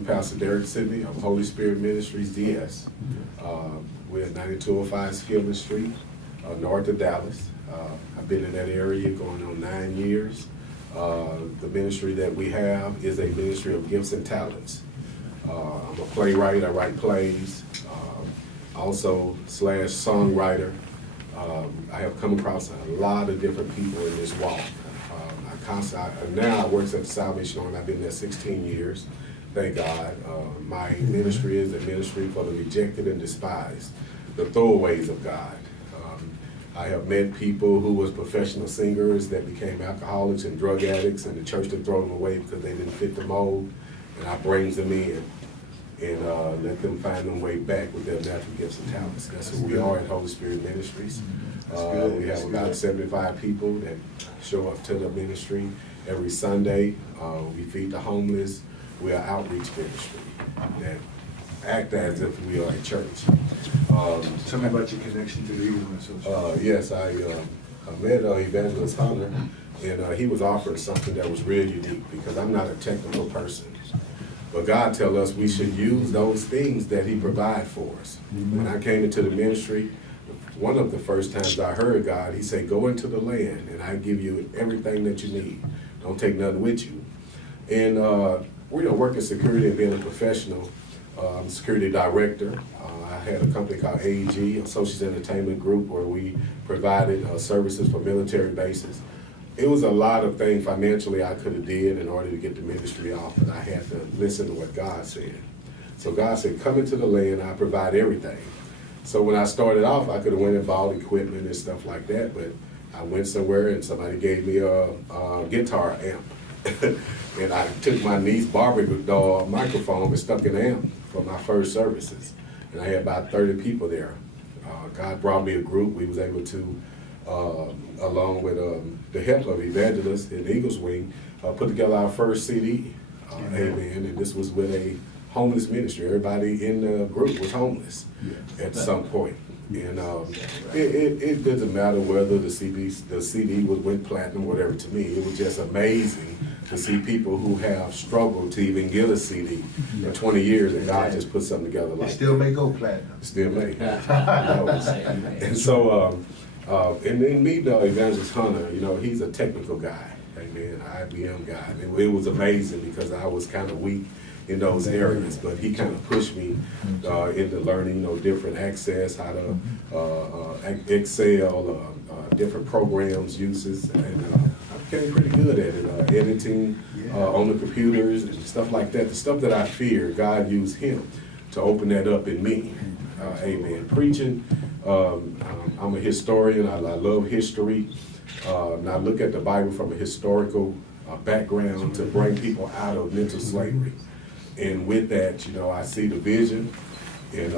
I'm Pastor Derek Sidney of Holy Spirit Ministries, DS. We're at 9205 Skillman Street, north of Dallas. I've been in that area going on 9 years. The ministry that we have is a ministry of gifts and talents. I'm a playwright, I write plays, also / songwriter. I have come across a lot of different people in this walk. Now I work at the Salvation Army. I've been there 16 years, thank God. My ministry is a ministry for the rejected and despised, the throwaways of God. I have met people who was professional singers that became alcoholics and drug addicts, and the church had thrown them away because they didn't fit the mold, and I brings them in and let them find their way back with their natural gifts and talents. That's who we are at Holy Spirit Ministries. We have about 75 people that show up to the ministry every Sunday. We feed the homeless. We are outreach ministry that act as if we are a church. Tell me about your connection to the Eagleswing Association. Yes, I met Evangelist Hunter, and he was offering something that was real unique because I'm not a technical person. But God tells us we should use those things that he provides for us. When I came into the ministry, one of the first times I heard God, he said, go into the land and I give you everything that you need. Don't take nothing with you. And we're working security and being a professional security director. I had a company called AEG, Associates Entertainment Group, where we provided services for military bases. It was a lot of things financially I could have did in order to get the ministry off, but I had to listen to what God said. So God said, come into the land, I provide everything. So when I started off, I could have went and bought equipment and stuff like that, but I went somewhere and somebody gave me a guitar amp. And I took my niece's Barbie doll microphone and stuck an amp for my first services. And I had about 30 people there. God brought me a group. We was able to, along with the help of evangelists in Eagleswing, put together our first CD, amen. And this was with a homeless ministry. Everybody in the group was homeless at some point. And it doesn't matter whether the CD went platinum, whatever. To me, it was just amazing to see people who have struggled to even get a CD for 20 years, and God just put something together like that. Still may go platinum. Still may. And so, and then meeting Evangelist Hunter, he's a technical guy, amen, IBM guy. And it was amazing because I was kind of weak in those areas, but he kind of pushed me into learning, different access, how to Excel, different programs, uses, and I became pretty good at it. Editing on the computers and stuff like that. The stuff that I feared, God used him to open that up in me. Amen. Preaching, I'm a historian. I love history. And I look at the Bible from a historical background to bring people out of mental slavery. And with that, I see the vision. And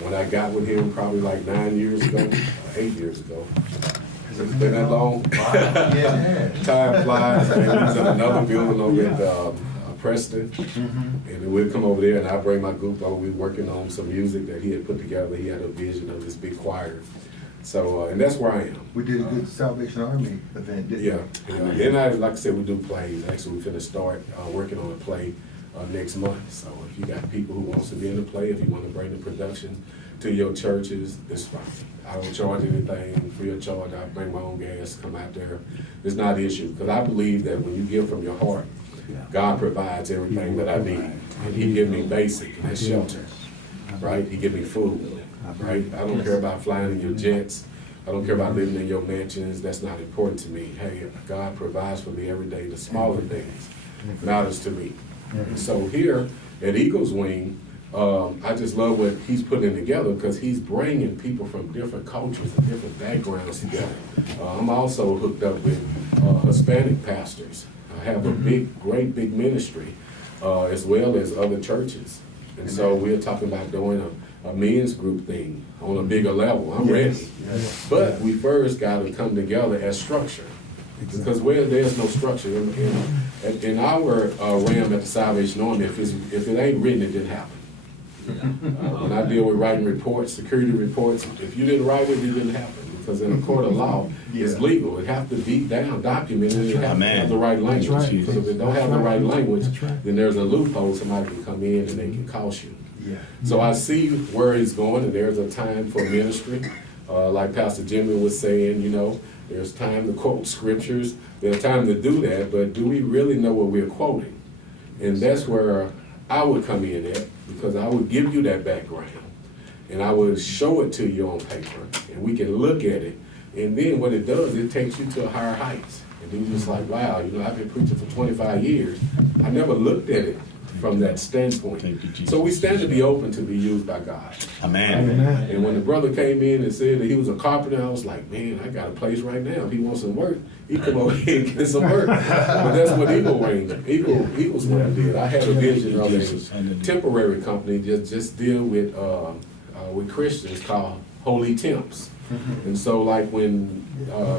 when I got with him probably like 9 years ago, 8 years ago, it's been that long. Wow. Yeah. Time flies. And he's in another building over at Preston. And then we'll come over there and I'll bring my group over. We're working on some music that he had put together. He had a vision of this big choir. So, and that's where I am. We did a good Salvation Army event, didn't we? And like I said, we do plays. Actually, we're finna start working on a play next month. So if you got people who wants to be in the play, if you want to bring the production to your churches, it's fine. I don't charge anything, free of charge. I bring my own gas, come out there. It's not an issue, because I believe that when you give from your heart, God provides everything that I need. And he give me basic, and that's shelter, right? He give me food, right? I don't care about flying in your jets. I don't care about living in your mansions. That's not important to me. Hey, God provides for me every day. The smaller things matters to me. So here at Eagleswing, I just love what he's putting together because he's bringing people from different cultures and different backgrounds together. I'm also hooked up with Hispanic pastors. I have a great big ministry, as well as other churches. And so we're talking about doing a men's group thing on a bigger level. I'm ready. But we first got to come together as structure. Because where there's no structure, in our realm at the Salvation Army, if it ain't written, it didn't happen. When I deal with writing reports, security reports, if you didn't write it, it didn't happen. because in a court of law, it's Yeah. legal. It have to be documented, it have to Amen. have the right language. That's right. Because if it don't That's have the right right. language, That's right. then there's a loophole, somebody can come in and they can cost you. Yeah. So I see where he's going, and there's a time for ministry. Like Pastor Jimmy was saying, you know, there's time to quote scriptures, there's time to do that, but do we really know what we're quoting? And that's where I would come in at, because I would give you that background, and I would show it to you on paper, and we can look at it, and then what it does, it takes you to higher heights. And then you're just like, wow, you know, I've been preaching for 25 years. I never looked at it from that standpoint. Thank you, Jesus. So we stand to be open to be used by God. Amen. Amen. And when the brother came in and said that he was a carpenter, I was like, man, I got a place right now. If he wants some work, he come over here and get some work. But that's what Eagleswing did. I had a vision of a temporary company just deal with Christians called Holy Temps. And so like when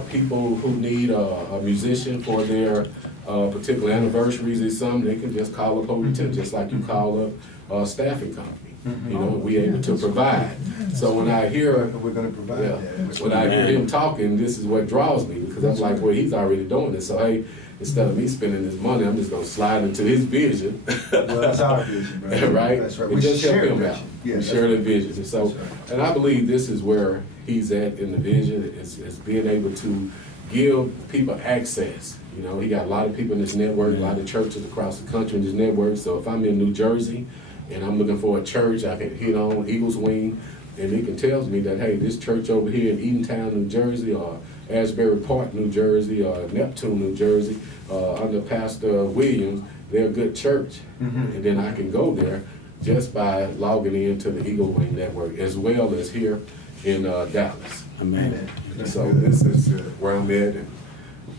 people who need a musician for their particular anniversaries or something, they can just call up Holy Temps, just like you call up a staffing company. You know, we able to provide. So when I hear, We're gonna provide yeah, that. when I hear him talking, this is what draws me, because I'm like, well, he's already doing it. So hey, instead of me spending this money, I'm just gonna slide into his vision. Well, that's our vision, bro. Right? That's right. And We just help share him vision. out. Yeah, We that's share right. the vision. And so, That's right. and I believe this is where he's at in the vision, is being able to give people access. You know, he got a lot of people in this network, a lot of churches across the country in this network. So if I'm in New Jersey and I'm looking for a church, I can hit on Eagleswing, and it can tell me that, hey, this church over here in Eatontown, New Jersey, or Asbury Park, New Jersey, or Neptune, New Jersey, under Pastor Williams, they're a good church. And then I can go there just by logging into the Eagleswing network, as well as here in Dallas. Amen. And so this is where I'm at, and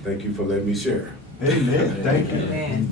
thank you for letting me share. Amen. Thank you. Amen.